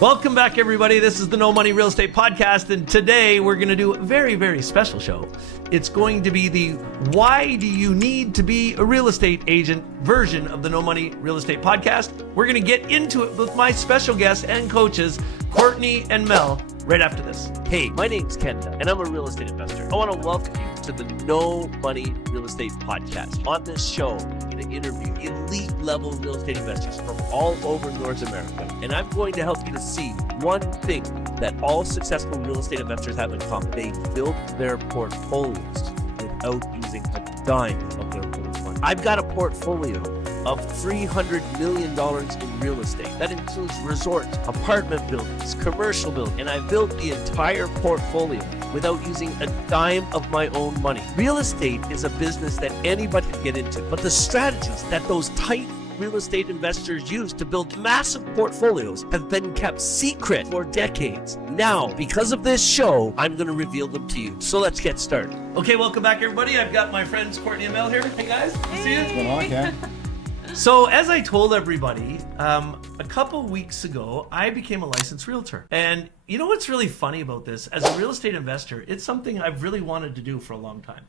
Welcome back, everybody. This is the No Money Real Estate Podcast, and today we're going to do a very, very special show. It's going to be the Why Do You Need to Be a Real Estate Agent version of the No Money Real Estate Podcast. We're going to get into it with my special guests and coaches, Courtney and Mel, right after this. Hey, my name's Kenta, and I'm a real estate investor. I want to welcome you to the No Money Real Estate Podcast. On this show, I'm going to interview elite level real estate investors from all over North America, and I'm going to help you to see one thing that all successful real estate investors have in common. They build their portfolios without using a dime of their own money. I've got a portfolio of $300 million in real estate. That includes resorts, apartment buildings, commercial buildings, and I built the entire portfolio without using a dime of my own money. Real estate is a business that anybody can get into, but the strategies that those tight real estate investors use to build massive portfolios have been kept secret for decades. Now, because of this show, I'm going to reveal them to you. So let's get started. Okay, welcome back, everybody. I've got my friends Courtney and Mel here. Hey, guys. Good to see you. What's going on, Ken? So, as I told everybody, a couple weeks ago, I became a licensed realtor. And you know what's really funny about this? As a real estate investor, it's something I've really wanted to do for a long time.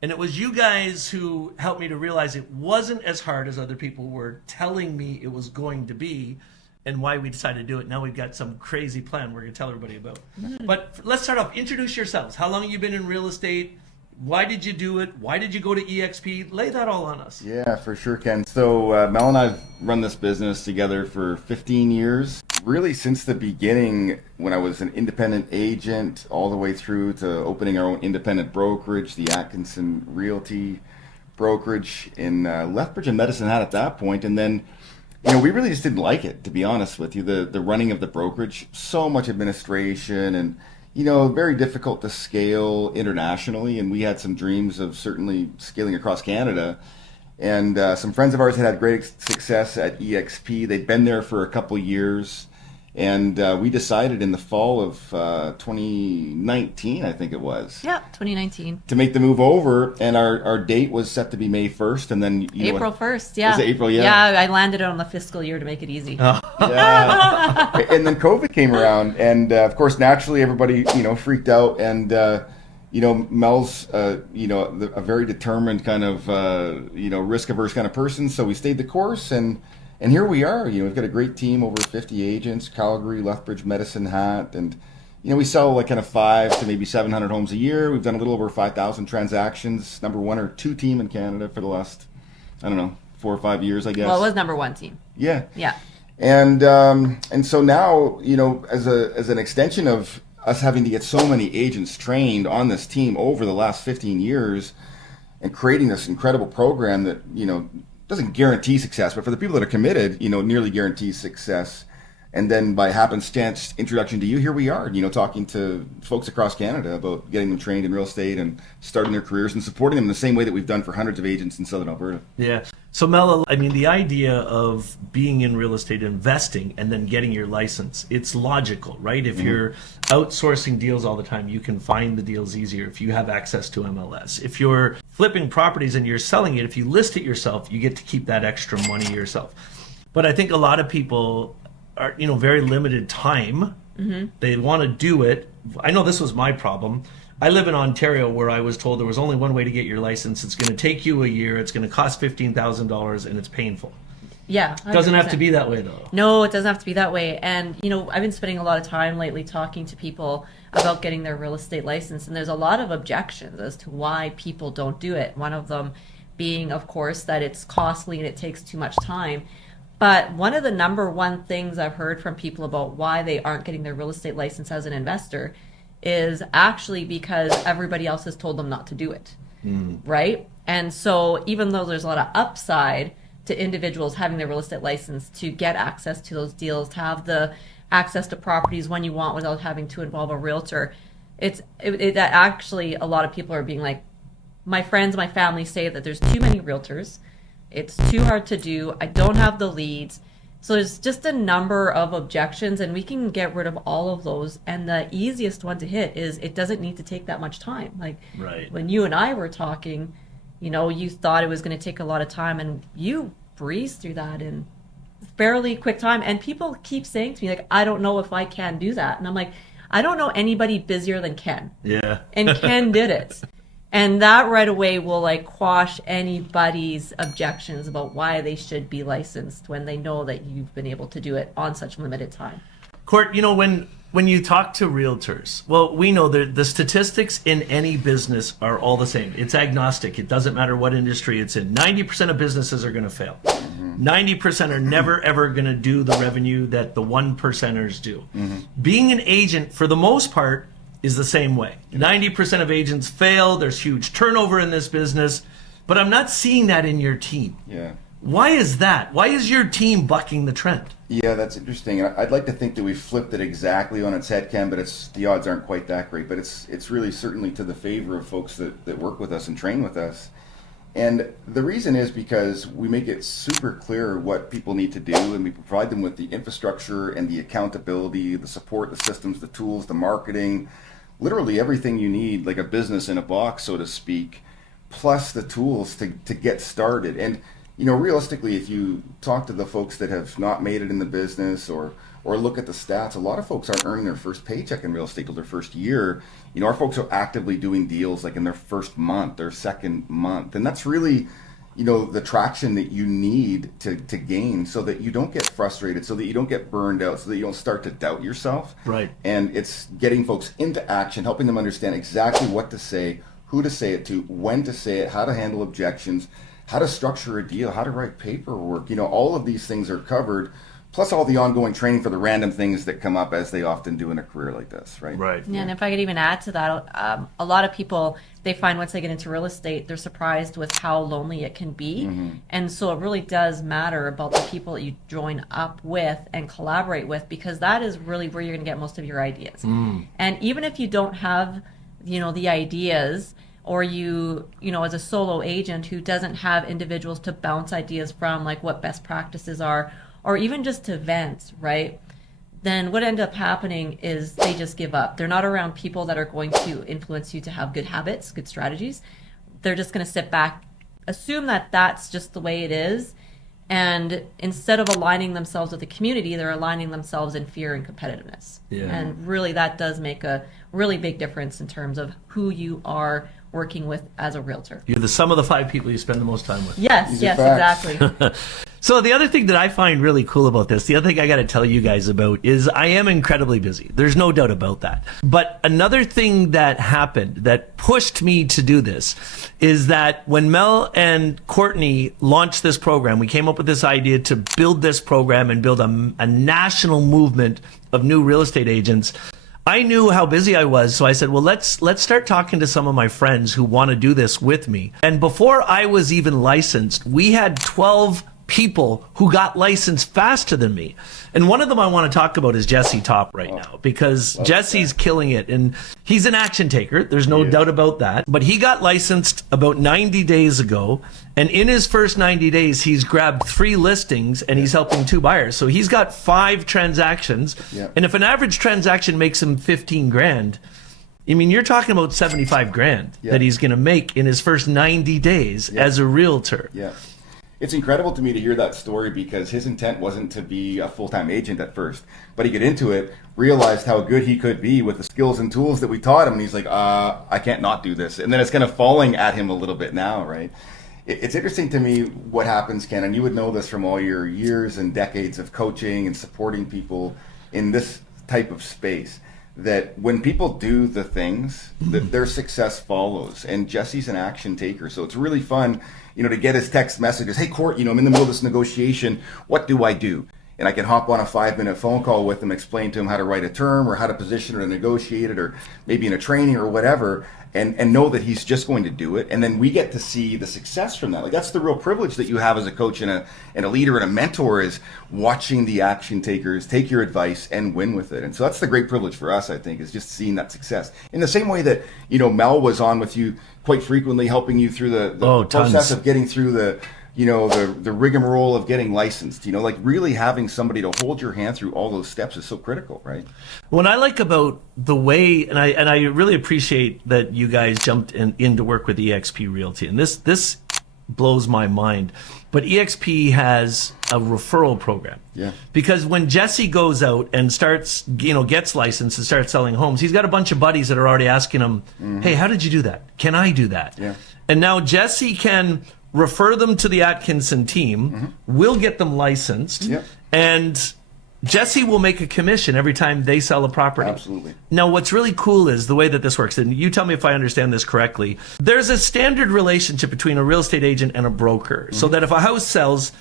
And it was you guys who helped me to realize it wasn't as hard as other people were telling me it was going to be, and why we decided to do it. Now we've got some crazy plan we're going to tell everybody about. But let's start off. Introduce yourselves. How long have you been in real estate? Why did you do it? Why did you go to EXP? Lay that all on us. Yeah, for sure, Ken. So Mel and I've run this business together for 15 years. Really since the beginning, when I was an independent agent, all the way through to opening our own independent brokerage, the Atkinson Realty brokerage in Lethbridge and Medicine Hat at that point. And then, you know, we really just didn't like it, to be honest with you. The running of the brokerage, so much administration and, you know, very difficult to scale internationally, and we had some dreams of certainly scaling across Canada. And some friends of ours had great success at EXP. They'd been there for a couple years, and we decided in the fall of 2019, I think it was. Yeah, 2019. To make the move over, and our date was set to be May 1st, and then April 1st, yeah. Was it April, yeah? Yeah, I landed it on the fiscal year to make it easy. Yeah. And then COVID came around, and of course, naturally, everybody, you know, freaked out, and you know, Mel's, you know, a very determined kind of, you know, risk-averse kind of person, so we stayed the course, and here we are. You know, we've got a great team, over 50 agents, Calgary, Lethbridge, Medicine Hat, and, you know, we sell like kind of 500 to maybe 700 homes a year. We've done a little over 5,000 transactions, number 1 or 2 team in Canada for the last, I don't know, 4 or 5 years, I guess. Well, it was number 1 team. Yeah. Yeah. And so now, you know, as an extension of us having to get so many agents trained on this team over the last 15 years and creating this incredible program that, you know, doesn't guarantee success, but for the people that are committed, you know, nearly guarantees success. And then by happenstance introduction to you, here we are, you know, talking to folks across Canada about getting them trained in real estate and starting their careers and supporting them in the same way that we've done for hundreds of agents in Southern Alberta. Yeah. So Mel, I mean, the idea of being in real estate investing and then getting your license, it's logical, right? If you're outsourcing deals all the time, you can find the deals easier if you have access to MLS. If you're flipping properties and you're selling it, if you list it yourself, you get to keep that extra money yourself. But I think a lot of people are, you know, very limited time. They want to do it. I know this was my problem. I live in Ontario, where I was told there was only one way to get your license. It's going to take you a year. It's going to cost $15,000, and it's painful. Yeah. It doesn't have to be that way, though. No, it doesn't have to be that way. And, you know, I've been spending a lot of time lately talking to people about getting their real estate license, and there's a lot of objections as to why people don't do it. One of them being, of course, that it's costly and it takes too much time. But one of the number one things I've heard from people about why they aren't getting their real estate license as an investor is actually because everybody else has told them not to do it, right? And so even though there's a lot of upside to individuals having their real estate license to get access to those deals, to have the access to properties when you want without having to involve a realtor, it actually, a lot of people are being like, my friends, my family say that there's too many realtors, it's too hard to do, I don't have the leads. So there's just a number of objections, and we can get rid of all of those. And the easiest one to hit is it doesn't need to take that much time. Like when you and I were talking, you know, you thought it was going to take a lot of time, and you breezed through that in fairly quick time. And people keep saying to me, like, I don't know if I can do that. And I'm like, I don't know anybody busier than Ken. Yeah. And Ken did it. And that right away will like quash anybody's objections about why they should be licensed when they know that you've been able to do it on such limited time. Court, you know, when you talk to realtors, well, we know that the statistics in any business are all the same. It's agnostic. It doesn't matter what industry it's in. 90% of businesses are going to fail. 90% are never, ever going to do the revenue that the 1%ers do. Being an agent, for the most part, is the same way. 90% of agents fail. There's huge turnover in this business. But I'm not seeing that in your team. Yeah. Why is that? Why is your team bucking the trend? Yeah, that's interesting. And I'd like to think that we flipped it exactly on its head, Ken, but the odds aren't quite that great. But it's really certainly to the favor of folks that work with us and train with us. And the reason is because we make it super clear what people need to do, and we provide them with the infrastructure and the accountability, the support, the systems, the tools, the marketing, literally everything you need, like a business in a box, so to speak, plus the tools to get started. And you know, realistically, if you talk to the folks that have not made it in the business or look at the stats, a lot of folks aren't earning their first paycheck in real estate till their first year. You know, our folks are actively doing deals like in their first month, their second month. And that's really, you know, the traction that you need to gain so that you don't get frustrated, so that you don't get burned out, so that you don't start to doubt yourself. Right. And it's getting folks into action, helping them understand exactly what to say, who to say it to, when to say it, how to handle objections, how to structure a deal, how to write paperwork. You know, all of these things are covered, plus all the ongoing training for the random things that come up as they often do in a career like this, right? Right. Yeah, and if I could even add to that, a lot of people, they find once they get into real estate, they're surprised with how lonely it can be. And so it really does matter about the people that you join up with and collaborate with, because that is really where you're going to get most of your ideas. And even if you don't have, you know, the ideas, or you know, as a solo agent who doesn't have individuals to bounce ideas from, like what best practices are, or even just to vent, right? Then what ends up happening is they just give up. They're not around people that are going to influence you to have good habits, good strategies. They're just going to sit back, assume that that's just the way it is. And instead of aligning themselves with the community, they're aligning themselves in fear and competitiveness. Yeah. And really that does make a really big difference in terms of who you are working with as a realtor. You're the sum of the 5 people you spend the most time with. Yes, These are yes, facts. exactly. So the other thing that I find really cool about this, the other thing I got to tell you guys about is I am incredibly busy. There's no doubt about that. But another thing that happened that pushed me to do this is that when Mel and Courtney launched this program, we came up with this idea to build this program and build a national movement of new real estate agents. I knew how busy I was, so I said, well, let's start talking to some of my friends who want to do this with me. And before I was even licensed, we had 12 people who got licensed faster than me. And one of them I want to talk about is Jesse Top right now, because Jesse's killing it. And he's an action taker. There's no doubt about that. But he got licensed about 90 days ago. And in his first 90 days, he's grabbed 3 listings and he's helping 2 buyers. So he's got 5 transactions. Yeah. And if an average transaction makes him 15 grand, I mean, you're talking about 75 grand that he's going to make in his first 90 days as a realtor. Yeah. It's incredible to me to hear that story, because his intent wasn't to be a full-time agent at first, but he got into it, realized how good he could be with the skills and tools that we taught him, and he's like, I can't not do this. And then it's kind of falling at him a little bit now, right? It's interesting to me what happens, Ken, and you would know this from all your years and decades of coaching and supporting people in this type of space, that when people do the things, that their success follows. And Jesse's an action taker, so it's really fun, you know, to get his text messages. Hey, Court, you know, I'm in the middle of this negotiation. What do I do? And I can hop on a 5-minute phone call with him, explain to him how to write a term or how to position it or negotiate it, or maybe in a training or whatever, and know that he's just going to do it. And then we get to see the success from that. Like, that's the real privilege that you have as a coach and a leader and a mentor, is watching the action takers take your advice and win with it. And so that's the great privilege for us, I think, is just seeing that success. In the same way that, you know, Mel was on with you quite frequently, helping you through the process of getting through the rigmarole of getting licensed, you know, like really having somebody to hold your hand through all those steps is so critical, right? What I like about the way, and I really appreciate that you guys jumped in to work with EXP Realty, and this blows my mind. But EXP has a referral program. Yeah. Because when Jesse goes out and starts, gets licensed and starts selling homes, he's got a bunch of buddies that are already asking him, hey, how did you do that? Can I do that? Yeah. And now Jesse can refer them to the Atkinson team. We'll get them licensed. Yep. And Jesse will make a commission every time they sell a property. Absolutely. Now, what's really cool is the way that this works, and you tell me if I understand this correctly. There's a standard relationship between a real estate agent and a broker, so that if a house sells,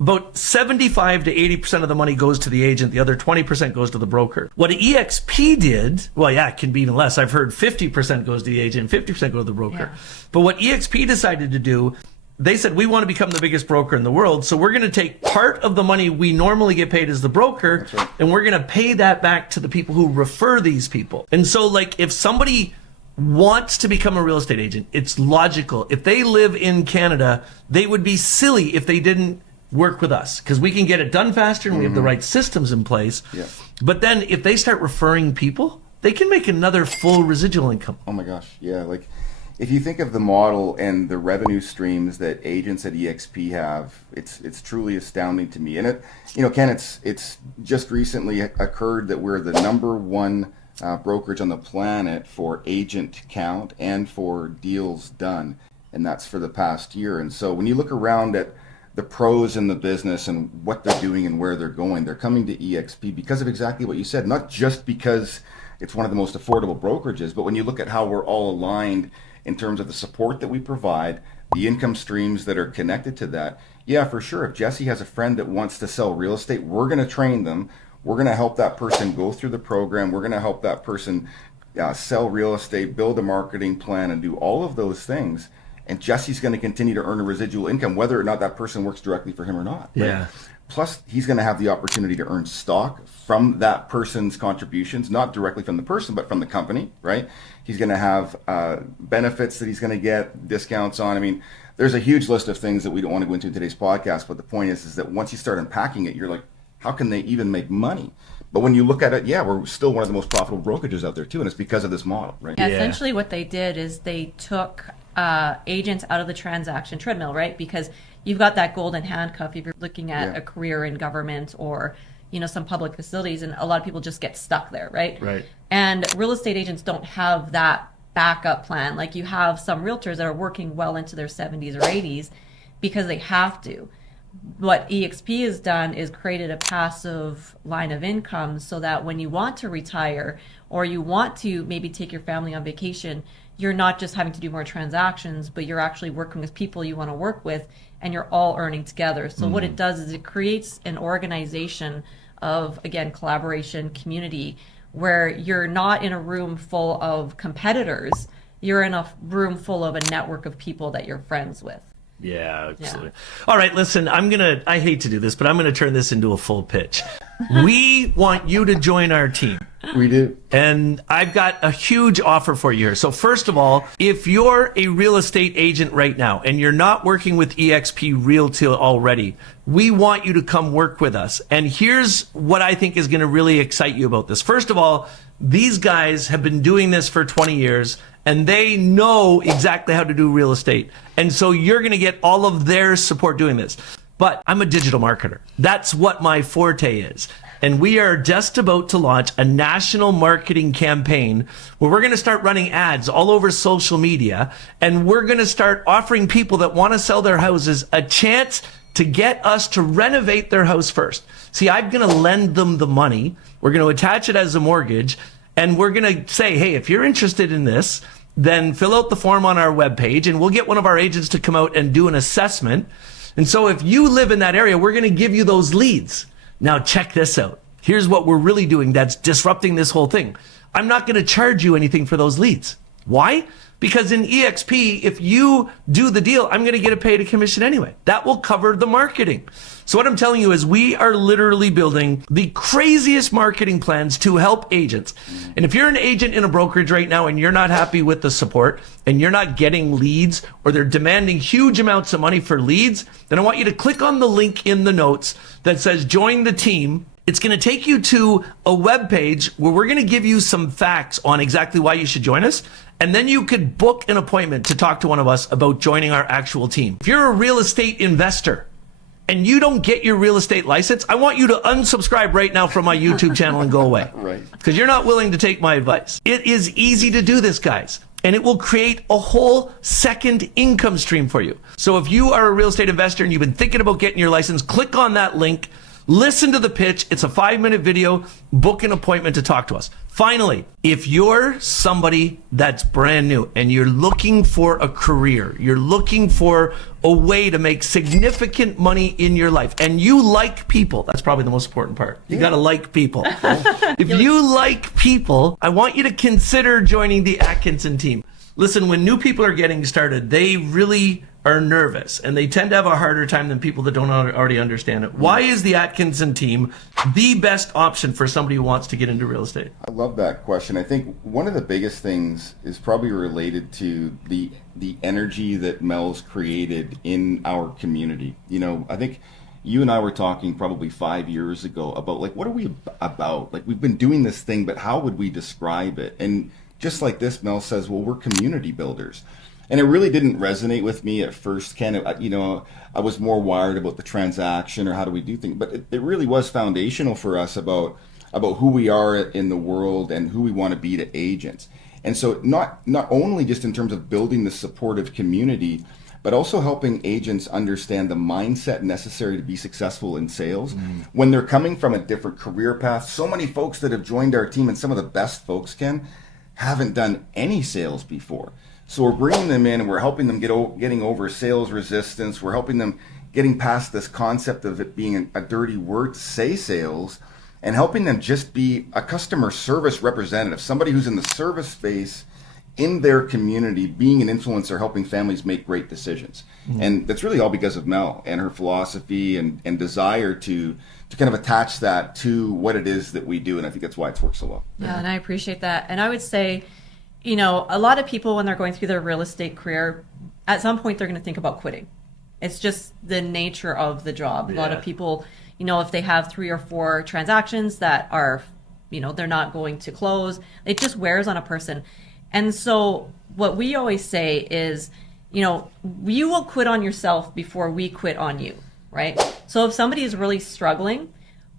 about 75 to 80% of the money goes to the agent, the other 20% goes to the broker. What EXP did, well, yeah, it can be even less. I've heard 50% goes to the agent, 50% go to the broker. Yeah. But what EXP decided to do, they said, we want to become the biggest broker in the world, so we're going to take part of the money we normally get paid as the broker, right. and we're going to pay that back to the people who refer these people. And so, like, if somebody wants to become a real estate agent, it's logical. If they live in Canada, they would be silly if they didn't work with us, because we can get it done faster and we have the right systems in place. Yeah. But then if they start referring people, they can make another full residual income. Oh my gosh, yeah. Like, if you think of the model and the revenue streams that agents at EXP have, it's truly astounding to me. And it, Ken, it's just recently occurred that we're the #1 brokerage on the planet for agent count and for deals done, and that's for the past year. And so when you look around at the pros in the business and what they're doing and where they're going, they're coming to EXP because of exactly what you said, not just because it's one of the most affordable brokerages, but when you look at how we're all aligned in terms of the support that we provide, the income streams that are connected to that. Yeah, for sure. If Jesse has a friend that wants to sell real estate, we're going to train them. We're going to help that person go through the program. We're going to help that person sell real estate, build a marketing plan, and do all of those things. And Jesse's going to continue to earn a residual income, whether or not that person works directly for him or not. Right? Yeah. Plus, he's going to have the opportunity to earn stock from that person's contributions, not directly from the person, but from the company, right? He's going to have benefits that he's going to get, discounts on. I mean, there's a huge list of things that we don't want to go into in today's podcast, but the point is that once you start unpacking it, you're like, how can they even make money? But when you look at it, yeah, we're still one of the most profitable brokerages out there too, and it's because of this model, right? Yeah, essentially what they did is they took agents out of the transaction treadmill, right? Because you've got that golden handcuff if you're looking at a career in government or some public facilities, and a lot of people just get stuck there, right? Right. And real estate agents don't have that backup plan. Like, you have some realtors that are working well into their 70s or 80s because they have to. What EXP has done is created a passive line of income so that when you want to retire or you want to maybe take your family on vacation, you're not just having to do more transactions, but you're actually working with people you want to work with, and you're all earning together. So what it does is it creates an organization of, again, collaboration, community, where you're not in a room full of competitors. You're in a room full of a network of people that you're friends with. Yeah, absolutely. All right, listen, I hate to do this, but I'm going to turn this into a full pitch. We want you to join our team. We do. And I've got a huge offer for you here. So first of all, if you're a real estate agent right now and you're not working with EXP Realty already, we want you to come work with us. And here's what I think is going to really excite you about this. First of all, these guys have been doing this for 20 years and they know exactly how to do real estate. And so you're going to get all of their support doing this. But I'm a digital marketer. That's what my forte is. And we are just about to launch a national marketing campaign where we're going to start running ads all over social media. And we're going to start offering people that want to sell their houses a chance to get us to renovate their house first. See, I'm going to lend them the money. We're going to attach it as a mortgage. And we're going to say, hey, if you're interested in this, then fill out the form on our webpage and we'll get one of our agents to come out and do an assessment. And so if you live in that area, we're going to give you those leads. Now check this out. Here's what we're really doing that's disrupting this whole thing. I'm not going to charge you anything for those leads. Why? Because in EXP, if you do the deal, I'm going to get paid a commission anyway. That will cover the marketing. So what I'm telling you is we are literally building the craziest marketing plans to help agents. And if you're an agent in a brokerage right now and you're not happy with the support and you're not getting leads or they're demanding huge amounts of money for leads, then I want you to click on the link in the notes that says join the team. It's going to take you to a web page where we're going to give you some facts on exactly why you should join us. And then you could book an appointment to talk to one of us about joining our actual team. If you're a real estate investor and you don't get your real estate license, I want you to unsubscribe right now from my YouTube channel and go away. Right. Because you're not willing to take my advice. It is easy to do this, guys. And it will create a whole second income stream for you. So if you are a real estate investor and you've been thinking about getting your license, click on that link. Listen to the pitch. It's a 5-minute video. Book an appointment to talk to us. Finally, if you're somebody that's brand new and you're looking for a career, you're looking for a way to make significant money in your life, and you like people, that's probably the most important part. You got to like people. If you like people, I want you to consider joining the Atkinson team. Listen, when new people are getting started, they really are nervous and they tend to have a harder time than people that don't already understand it. Why is the Atkinson team the best option for somebody who wants to get into real estate? I love that question. I think one of the biggest things is probably related to the energy that Mel's created in our community. You know, I think you and I were talking probably 5 years ago about, like, what are we about? Like, we've been doing this thing, but how would we describe it? And just like this, Mel says, well, we're community builders. And it really didn't resonate with me at first, Ken. You know, I was more wired about the transaction or how do we do things. But it really was foundational for us about who we are in the world and who we want to be to agents. And so not only just in terms of building the supportive community, but also helping agents understand the mindset necessary to be successful in sales when they're coming from a different career path. So many folks that have joined our team, and some of the best folks, Ken, haven't done any sales before. So we're bringing them in and we're helping them getting over sales resistance. We're helping them getting past this concept of it being a dirty word to say sales, and helping them just be a customer service representative, somebody who's in the service space in their community, being an influencer, helping families make great decisions. And that's really all because of Mel and her philosophy and desire to kind of attach that to what it is that we do. And I think that's why it's worked so well. Yeah, and I appreciate that. And I would say, you know, a lot of people, when they're going through their real estate career, at some point they're going to think about quitting. It's just the nature of the job. A lot of people, you know, if they have 3 or 4 transactions that are, you know, they're not going to close, it just wears on a person. And so what we always say is, you know, you will quit on yourself before we quit on you, right? So if somebody is really struggling,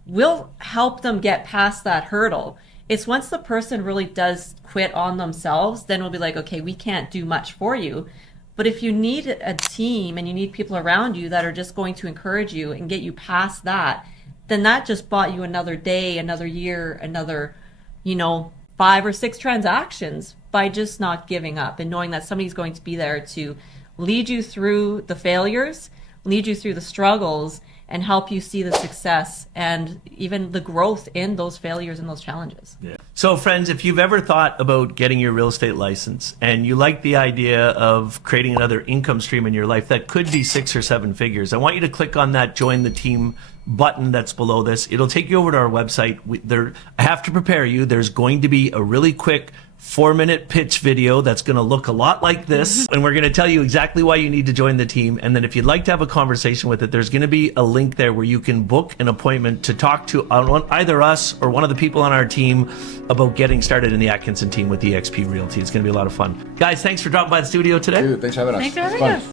we'll help them get past that hurdle. It's once the person really does quit on themselves, then we'll be like, okay, we can't do much for you. But if you need a team and you need people around you that are just going to encourage you and get you past that, then that just bought you another day, another year, another, you know, 5 or 6 transactions by just not giving up and knowing that somebody's going to be there to lead you through the failures, lead you through the struggles, and help you see the success and even the growth in those failures and those challenges. Yeah. So friends, if you've ever thought about getting your real estate license and you like the idea of creating another income stream in your life that could be 6 or 7 figures, I want you to click on that join the team button that's below this. It'll take you over to our website. I have to prepare you. There's going to be a really quick 4-minute pitch video that's going to look a lot like this. And we're going to tell you exactly why you need to join the team. And then if you'd like to have a conversation with it, there's going to be a link there where you can book an appointment to talk to either us or one of the people on our team about getting started in the Atkinson team with EXP Realty. It's going to be a lot of fun. Guys, thanks for dropping by the studio today. Dude, thanks for having us. Thanks for having It's fun. us.